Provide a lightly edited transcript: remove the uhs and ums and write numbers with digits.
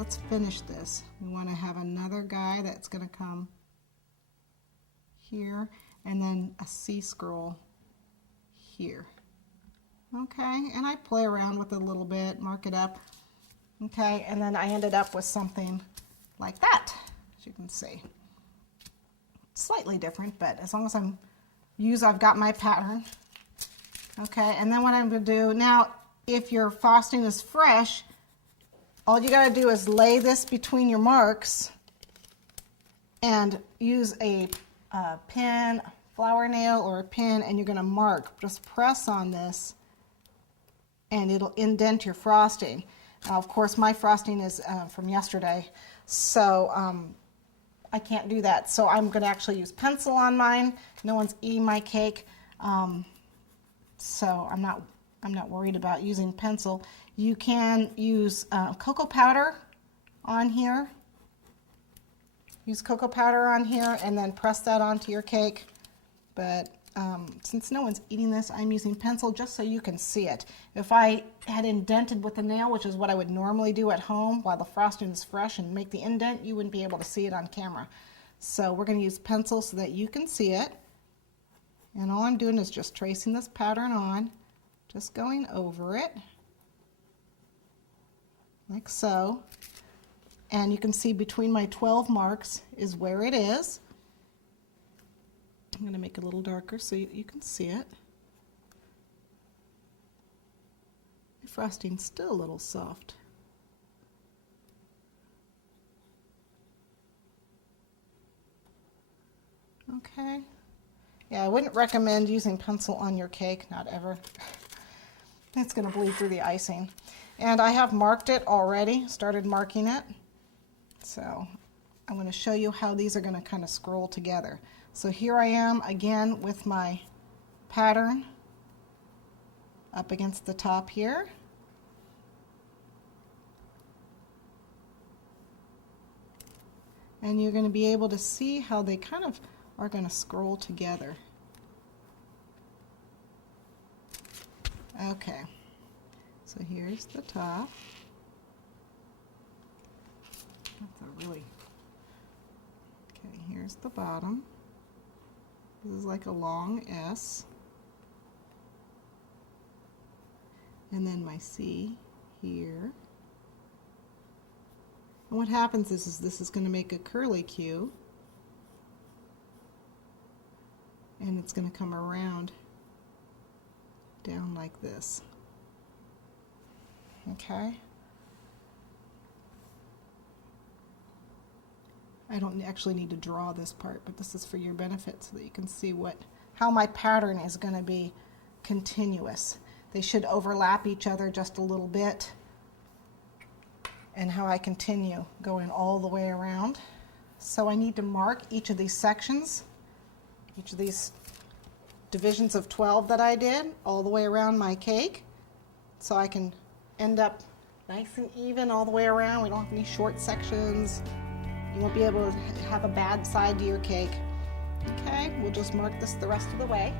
let's finish this. We want to have another guy that's going to come here, and then a C-scroll here. Okay, and I play around with it a little bit, mark it up. Okay, and then I ended up with something like that, as you can see. Slightly different, but as long as I've got my pattern. Okay, and then what I'm going to do now, if your frosting is fresh, all you got to do is lay this between your marks and use a pin, flower nail, or a pin, and you're going to mark. Just press on this and it'll indent your frosting. Now, of course, my frosting is from yesterday, so I can't do that. So I'm going to actually use pencil on mine. No one's eating my cake, so I'm not worried about using pencil. You can use cocoa powder on here. Use cocoa powder on here and then press that onto your cake. But since no one's eating this, I'm using pencil just so you can see it. If I had indented with a nail, which is what I would normally do at home while the frosting is fresh and make the indent, you wouldn't be able to see it on camera. So we're going to use pencil so that you can see it. And all I'm doing is just tracing this pattern on, just going over it, like so. And you can see between my 12 marks is where it is. I'm going to make it a little darker so you can see it. The frosting's still a little soft. Okay. Yeah, I wouldn't recommend using pencil on your cake, not ever. It's going to bleed through the icing. And I have marked it already, started marking it. So I'm going to show you how these are going to kind of scroll together. So here I am again with my pattern up against the top here. And you're going to be able to see how they kind of are going to scroll together. Okay, so here's the top. That's a really, okay, here's the bottom. This is like a long S. And then my C here. And what happens is this is going to make a curly Q. And it's going to come around down like this. Okay? I don't actually need to draw this part, but this is for your benefit so that you can see how my pattern is going to be continuous. They should overlap each other just a little bit, and how I continue going all the way around. So I need to mark each of these sections, each of these divisions of 12 that I did all the way around my cake, so I can end up nice and even all the way around. We don't have any short sections. You won't be able to have a bad side to your cake. Okay, we'll just mark this the rest of the way.